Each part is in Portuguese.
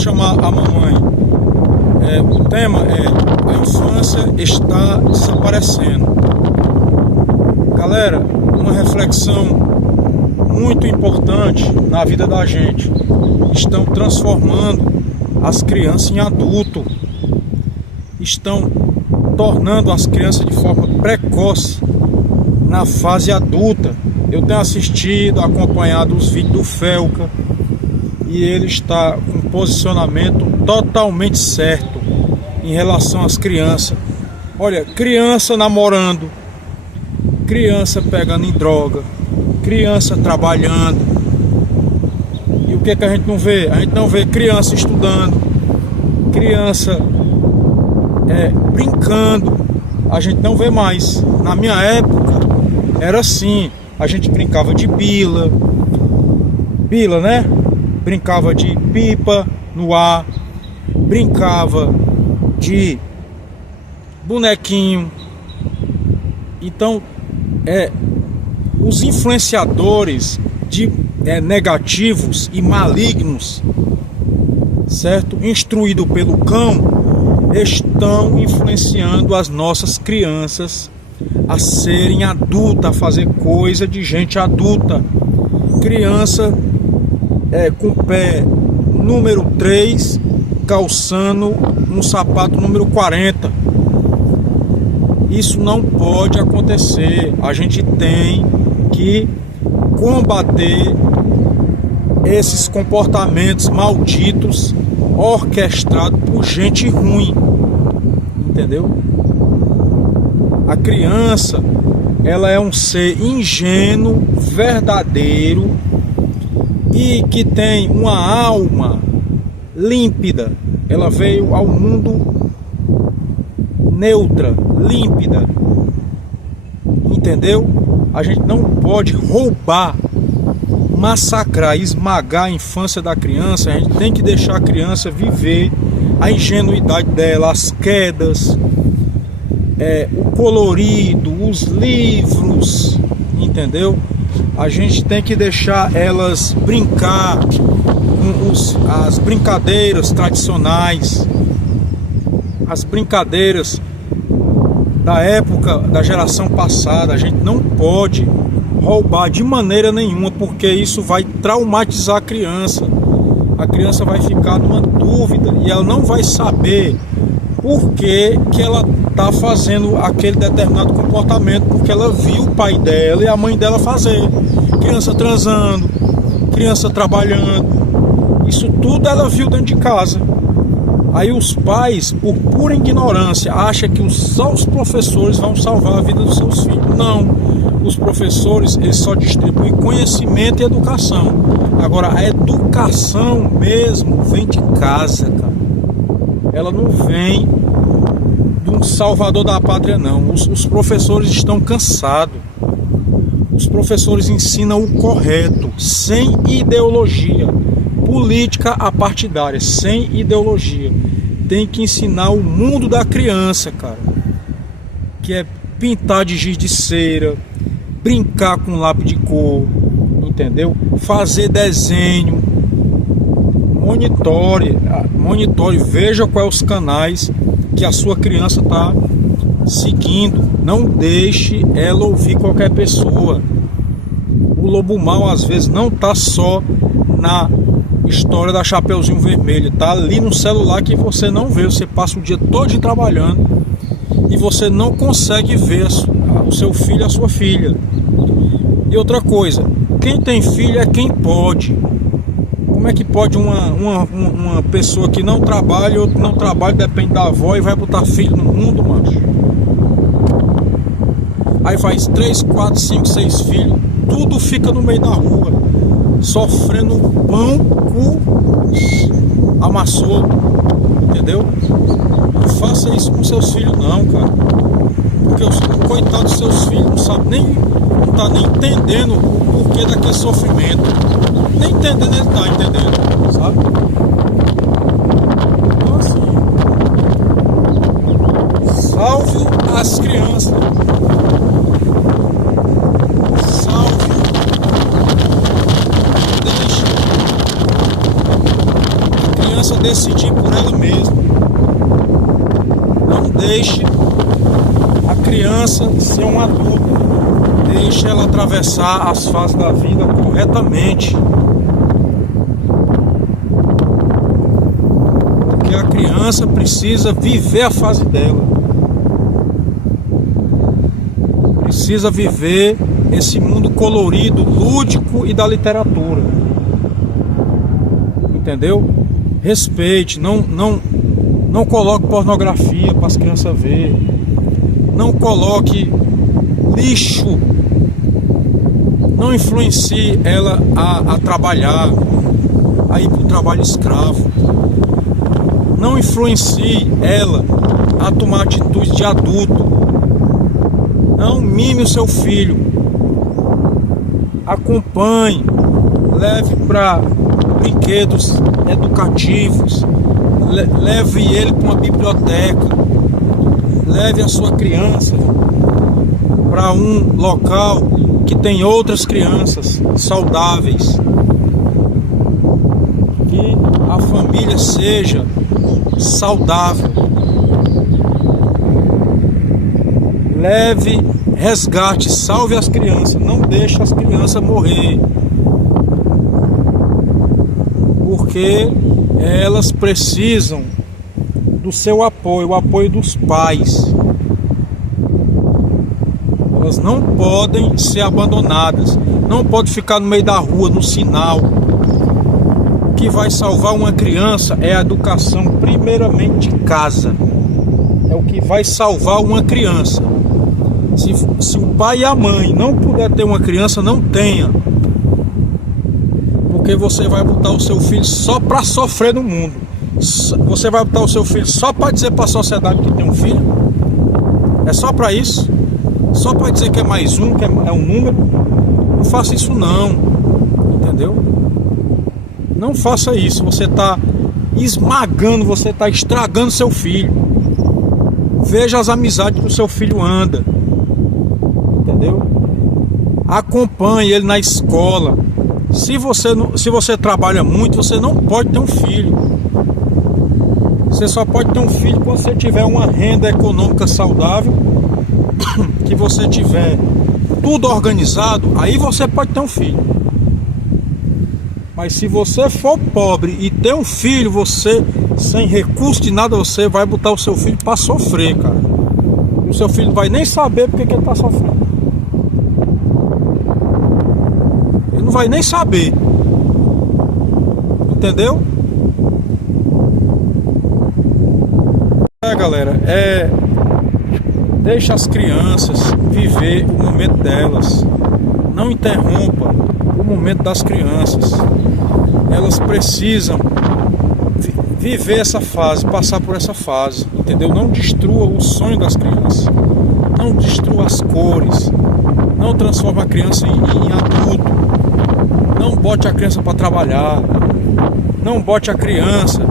chamar a mamãe. O tema é: a infância está desaparecendo. Galera, uma reflexão muito importante na vida da gente. Estão transformando as crianças em adulto. Estão tornando as crianças de forma precoce na fase adulta. Eu tenho assistido, acompanhado os vídeos do Felca, e ele está com um posicionamento totalmente certo em relação às crianças. Olha, criança namorando, criança pegando em droga, criança trabalhando. E o que é que a gente não vê? A gente não vê criança estudando, criança brincando. A gente não vê mais. Na minha época era assim. A gente brincava de bila, né? Brincava de pipa no ar, brincava de bonequinho. Então, os influenciadores negativos e malignos, certo? Instruído pelo cão, estão influenciando as nossas crianças a serem adultas, a fazer coisa de gente adulta. Criança com o pé número 3 calçando um sapato número 40. Isso não pode acontecer. A gente tem que combater esses comportamentos malditos orquestrados por gente ruim, entendeu? A criança, ela é um ser ingênuo, verdadeiro e que tem uma alma límpida. Ela veio ao mundo neutra, límpida, entendeu? A gente não pode roubar, massacrar, esmagar a infância da criança. A gente tem que deixar a criança viver a ingenuidade dela, as quedas, o colorido, os livros, entendeu? A gente tem que deixar elas brincar com as brincadeiras tradicionais, as brincadeiras da época da geração passada. A gente não pode roubar de maneira nenhuma, porque isso vai traumatizar a criança. A criança vai ficar numa dúvida e ela não vai saber por que ela está fazendo aquele determinado comportamento, porque ela viu o pai dela e a mãe dela fazer. Criança transando, criança trabalhando, isso tudo ela viu dentro de casa. Aí os pais, por pura ignorância, acham que só os professores vão salvar a vida dos seus filhos. Não, os professores, eles só distribuem conhecimento e educação. Agora, a educação mesmo vem de casa, cara. Ela não vem de um salvador da pátria, não. Os professores estão cansados. Os professores ensinam o correto, sem ideologia. Política apartidária, sem ideologia. Tem que ensinar o mundo da criança, cara, que é pintar de giz de cera, brincar com lápis de cor, entendeu? Fazer desenho. Monitore, veja quais os canais que a sua criança está seguindo. Não deixe ela ouvir qualquer pessoa. O lobo mau às vezes não está só na história da Chapeuzinho Vermelho, tá ali no celular que você não vê. Você passa o dia todo trabalhando e você não consegue ver o seu filho, a sua filha. E outra coisa, quem tem filho é quem pode. Como é que pode uma pessoa que não trabalha, outro não trabalha, depende da avó, e vai botar filho no mundo, macho? Aí faz 3, 4, 5, 6 filhos, tudo fica no meio da rua, sofrendo pão, cu, amassou, entendeu? Não faça isso com seus filhos não, cara, porque o coitado dos seus filhos não sabe não tá nem entendendo o porquê daquele sofrimento. Nem entendendo, ele tá entendendo, sabe? Então assim, salve as crianças. Salve. Deixe a criança decidir por ela mesma. Não deixe a criança ser um adulto. Deixe ela atravessar as fases da vida corretamente. Porque a criança precisa viver a fase dela. Precisa viver esse mundo colorido, lúdico e da literatura. Entendeu? Respeite, não coloque pornografia para as crianças ver. Não coloque lixo. Não influencie ela a trabalhar, a ir para o trabalho escravo. Não influencie ela a tomar atitude de adulto. Não mime o seu filho. Acompanhe, leve para brinquedos educativos, leve ele para uma biblioteca, leve a sua criança para um local que tem outras crianças saudáveis, que a família seja saudável. Leve, resgate, salve as crianças, não deixe as crianças morrer, porque elas precisam do seu apoio, o apoio dos pais. Elas não podem ser abandonadas, não pode ficar no meio da rua, no sinal. O que vai salvar uma criança é a educação, primeiramente de casa. É o que vai salvar uma criança. Se o pai e a mãe não puder ter uma criança, não tenha. Porque você vai botar o seu filho só para sofrer no mundo. Você vai botar o seu filho só para dizer para a sociedade que tem um filho. É só para isso. Só para dizer que é mais um, que é um número. Não faça isso não. Entendeu? Não faça isso. Você está esmagando, você está estragando seu filho. Veja as amizades que o seu filho anda. Entendeu? Acompanhe ele na escola. Se você trabalha muito, você não pode ter um filho. Você só pode ter um filho quando você tiver uma renda econômica saudável, que você tiver tudo organizado, aí você pode ter um filho. Mas se você for pobre e ter um filho, você sem recurso de nada, você vai botar o seu filho para sofrer, cara. E o seu filho não vai nem saber porque que ele está sofrendo. Ele não vai nem saber. Entendeu? Galera, deixa as crianças viver o momento delas. Não interrompa o momento das crianças. Elas precisam viver essa fase, passar por essa fase, entendeu? Não destrua o sonho das crianças. Não destrua as cores. Não transforma a criança em adulto. Não bote a criança para trabalhar. Não bote a criança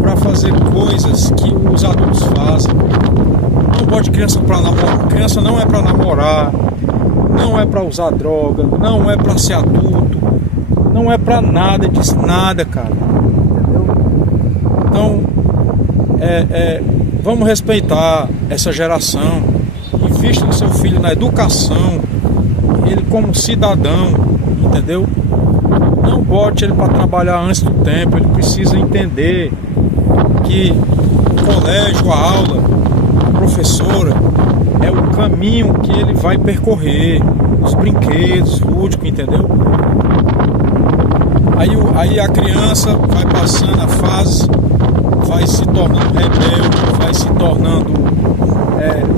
para fazer coisas que os adultos fazem. Não bote criança para namorar. Criança não é para namorar, não é para usar droga, não é para ser adulto, não é para nada disso, nada, cara. Entendeu? Então, vamos respeitar essa geração. Invista no seu filho na educação, ele como cidadão, entendeu? Não bote ele para trabalhar antes do tempo. Ele precisa entender que o colégio, a aula, a professora é o caminho que ele vai percorrer, os brinquedos lúdicos, entendeu? Aí a criança vai passando a fase, vai se tornando rebelde, vai se tornando,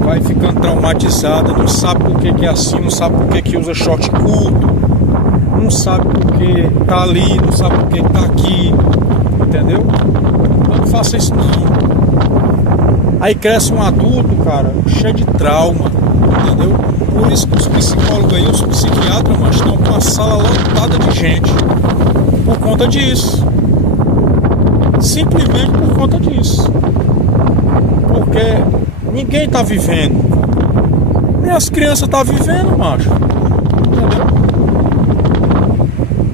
vai ficando traumatizada, não sabe por que é assim, não sabe por que usa short curto, não sabe por que tá ali, não sabe por que tá aqui, entendeu? Não faça isso não. Aí cresce um adulto, cara, cheio de trauma, entendeu? Por isso que os psicólogos aí, os psiquiatras, mas estão com uma sala lotada de gente. Por conta disso. Simplesmente por conta disso. Porque ninguém tá vivendo. Nem as crianças tá vivendo, macho. Entendeu?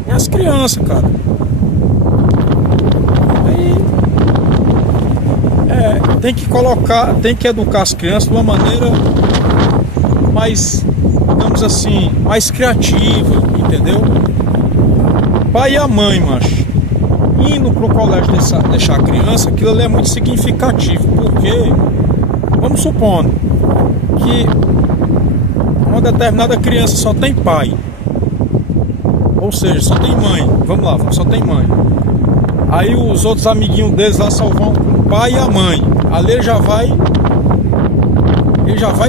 Nem as crianças, cara. Aí tem que colocar, tem que educar as crianças de uma maneira mais, digamos assim, mais criativa, entendeu? Pai e a mãe, macho, indo pro colégio deixar a criança, aquilo ali é muito significativo, porque vamos supondo que uma determinada criança só tem pai, ou seja, só tem mãe, vamos lá, só tem mãe. Aí os outros amiguinhos deles lá só vão com o pai e a mãe. Ali ele já vai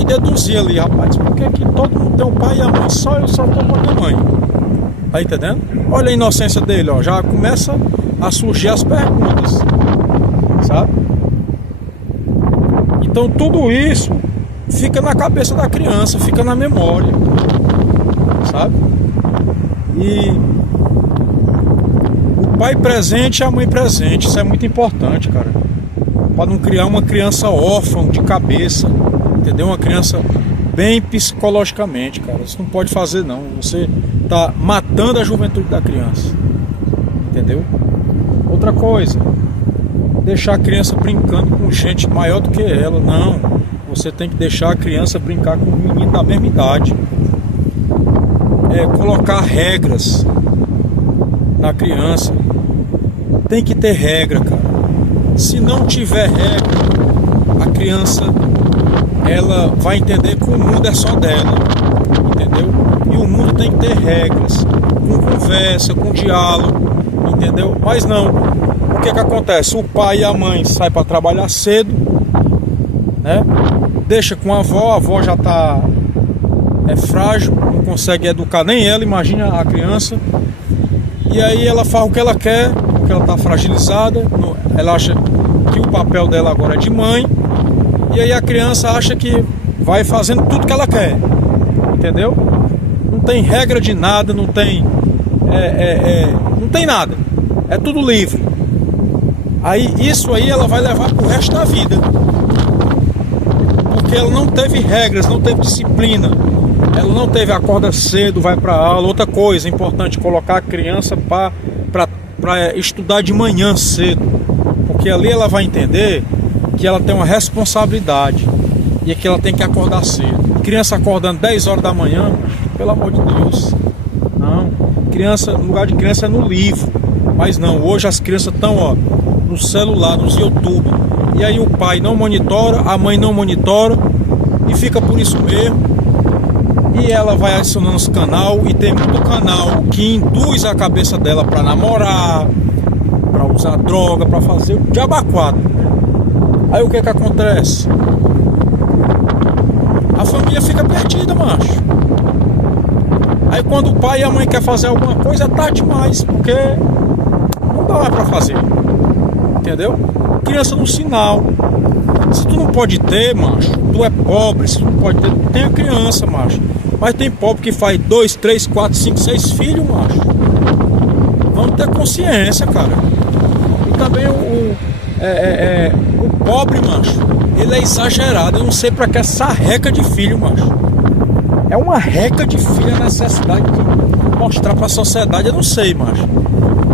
deduzir ali, rapaz, por que todo mundo tem um pai e a mãe? Só eu só tô com a minha mãe. Tá entendendo? Olha a inocência dele, ó, já começa a surgir as perguntas, sabe? Então tudo isso fica na cabeça da criança, fica na memória, sabe? E o pai presente e a mãe presente, isso é muito importante, cara, para não criar uma criança órfã de cabeça, entendeu? Uma criança bem psicologicamente, cara. Isso não pode fazer, não. Você tá matando a juventude da criança, entendeu? Outra coisa, deixar a criança brincando com gente maior do que ela. Não, você tem que deixar a criança brincar com um menino da mesma idade. Colocar regras na criança. Tem que ter regra, cara. Se não tiver regra, a criança, ela vai entender que o mundo é só dela, entendeu? E o mundo tem que ter regras, com conversa, com diálogo, entendeu? Mas não, o que acontece? O pai e a mãe saem para trabalhar cedo, né? Deixa com a avó já tá frágil, não consegue educar nem ela, imagina a criança. E aí ela faz o que ela quer, porque ela tá fragilizada, ela acha que o papel dela agora é de mãe. E aí a criança acha que vai fazendo tudo que ela quer, entendeu? Não tem regra de nada, não tem não tem nada, é tudo livre. Aí isso aí ela vai levar pro resto da vida, porque ela não teve regras, não teve disciplina, ela não teve acorda cedo, vai pra aula. Outra coisa importante, colocar a criança para estudar de manhã cedo, porque ali ela vai entender que ela tem uma responsabilidade e é que ela tem que acordar cedo. Criança acordando 10 horas da manhã, pelo amor de Deus, não. Criança, no lugar de criança é no livro, mas não, hoje as crianças estão no celular, nos YouTube, e aí o pai não monitora, a mãe não monitora, e fica por isso mesmo. E ela vai adicionando esse canal, e tem muito canal que induz a cabeça dela para namorar, para usar droga, para fazer o diabo a quatro. Aí o que acontece? A família fica perdida, macho. Aí quando o pai e a mãe querem fazer alguma coisa, é tarde demais, porque não dá mais pra fazer, entendeu? Criança no sinal. Se tu não pode ter, macho, tu é pobre. Se tu não pode ter, tem a criança, macho. Mas tem pobre que faz 2, 3, 4, 5, 6 filhos, macho. Vamos ter consciência, cara. E também o pobre, macho, ele é exagerado. Eu não sei pra que essa reca de filho, macho. É uma reca de filho, a necessidade de mostrar pra sociedade. Eu não sei, macho.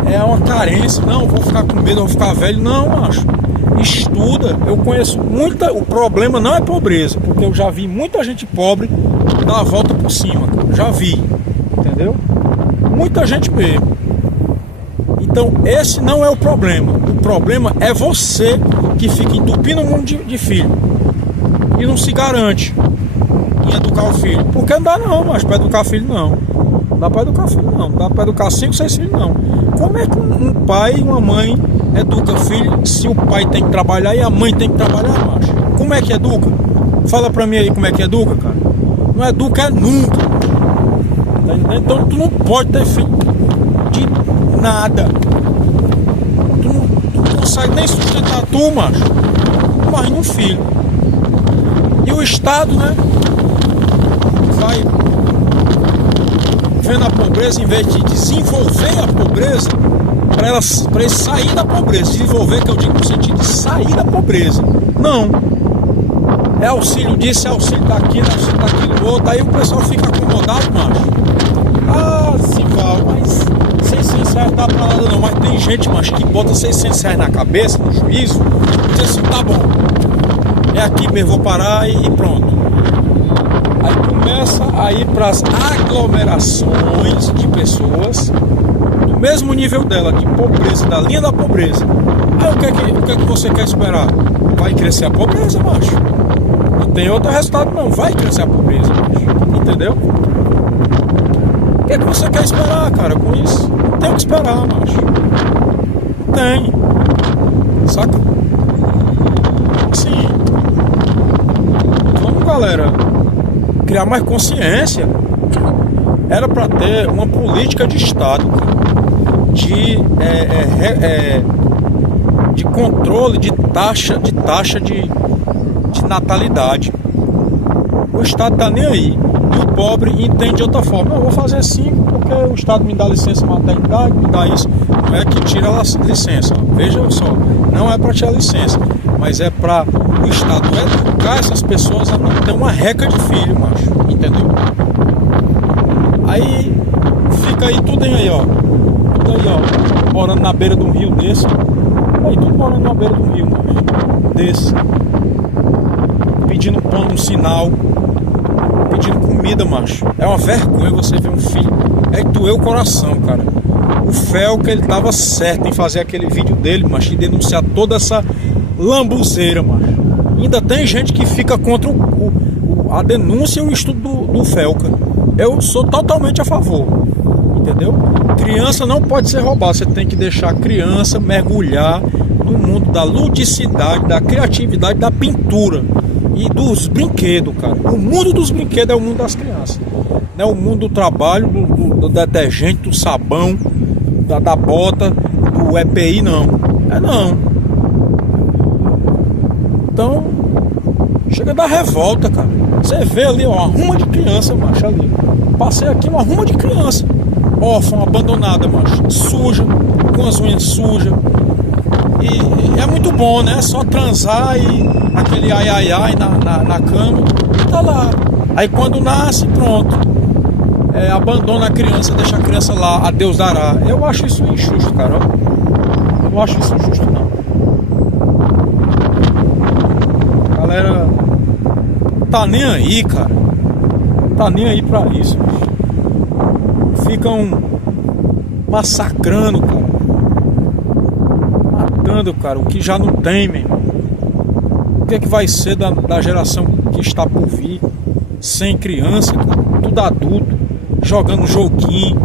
É uma carência. Não, vou ficar com medo, vou ficar velho. Não, macho. Estuda. Eu conheço muita. O problema não é pobreza, porque eu já vi muita gente pobre dar a volta por cima, cara. Já vi, entendeu? Muita gente mesmo. Então esse não é o problema. O problema é você que fica entupindo o mundo de filho e não se garante em educar o filho. Porque não dá não, mas para educar filho não. Não dá para educar filho não. Não dá para educar 5, 6 filhos não. Como é que um pai e uma mãe educa filho se o pai tem que trabalhar e a mãe tem que trabalhar, macho? Como é que educa? Fala pra mim aí como é que educa, cara. Não educa nunca. Tá entendendo? Então tu não pode ter filho de nada. Tu não consegue nem sustentar tu, macho. Imagina um filho. E o Estado, né, vai vendo a pobreza, em vez de desenvolver a pobreza, para eles sair da pobreza. Desenvolver, que eu digo no sentido de sair da pobreza. Não. É auxílio disso, é auxílio daquilo, é auxílio daquilo outro. Aí o pessoal fica acomodado, macho. Ah, se vale, mas 600 reais não dá pra nada não. Mas tem gente, macho, que bota 600 reais na cabeça, no juízo, e diz assim, tá bom, é aqui mesmo, vou parar e pronto. Aí começa a ir para as aglomerações de pessoas do mesmo nível dela, de pobreza, da linha da pobreza. Aí o que é que você quer esperar? Vai crescer a pobreza, macho. Não tem outro resultado não, vai crescer a pobreza, macho. Entendeu? O que é que você quer esperar, cara, com isso? Não tem o que esperar, macho. Não tem. Saca? Sim. Vamos, galera, criar mais consciência. Era para ter uma política de Estado de controle de taxa de natalidade. O Estado tá nem aí e o pobre entende de outra forma. Eu vou fazer 5 porque o Estado me dá licença maternidade, me dá isso. Não é que tira a licença, veja só, não é para tirar a licença, mas é para o Estado educar essas pessoas a não ter uma reca de filho, macho, entendeu? Aí fica aí tudo aí, ó. Tudo aí, ó. Morando na beira de um rio desse. Aí tudo morando na beira de um rio, macho. Desse. Pedindo pão no sinal. Pedindo comida, macho. É uma vergonha você ver um filho. É doer o coração, cara. O Felca, ele tava certo em fazer aquele vídeo dele, macho, e denunciar toda essa lambuzeira, macho. Ainda tem gente que fica contra a denúncia e o estudo do Felca. Eu sou totalmente a favor, entendeu? Criança não pode ser roubada, você tem que deixar a criança mergulhar no mundo da ludicidade, da criatividade, da pintura e dos brinquedos, cara. O mundo dos brinquedos é o mundo das crianças, não é o mundo do trabalho, do detergente, do sabão, da bota, do EPI, não. É não. Então, chega da revolta, cara. Você vê ali, ó, uma ruma de criança, macho, ali. Passei aqui, uma ruma de criança. Órfã, abandonada, macho. Suja, com as unhas sujas. E é muito bom, né? É só transar e aquele ai ai ai na cama. E tá lá. Aí quando nasce, pronto. Abandona a criança, deixa a criança lá, a Deus dará. Eu acho isso injusto, cara. Eu não acho isso injusto, não. Galera, tá nem aí, cara. Tá nem aí pra isso. Ficam massacrando, cara. Matando, cara, o que já não tem, meu irmão. O que é que vai ser da geração que está por vir? Sem criança, cara. Tudo adulto. Jogando joguinho.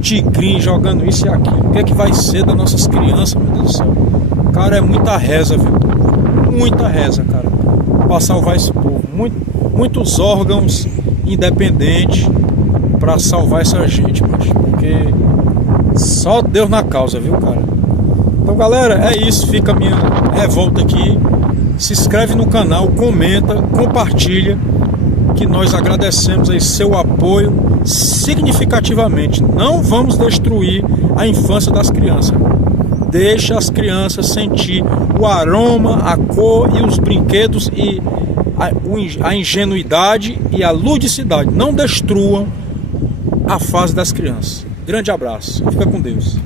Tigrinho, jogando isso e aquilo. O que é que vai ser das nossas crianças, meu Deus do céu? Cara, é muita reza, viu? Muita reza, cara, pra salvar esse povo. Muitos órgãos independentes pra salvar essa gente, macho. Porque só Deus na causa, viu, cara? Então, galera, é isso. Fica a minha revolta aqui. Se inscreve no canal, comenta, compartilha, que nós agradecemos aí seu apoio significativamente. Não vamos destruir a infância das crianças. Deixa as crianças sentir o aroma, a cor e os brinquedos e a ingenuidade e a ludicidade. Não destruam a fase das crianças. Grande abraço. Fica com Deus.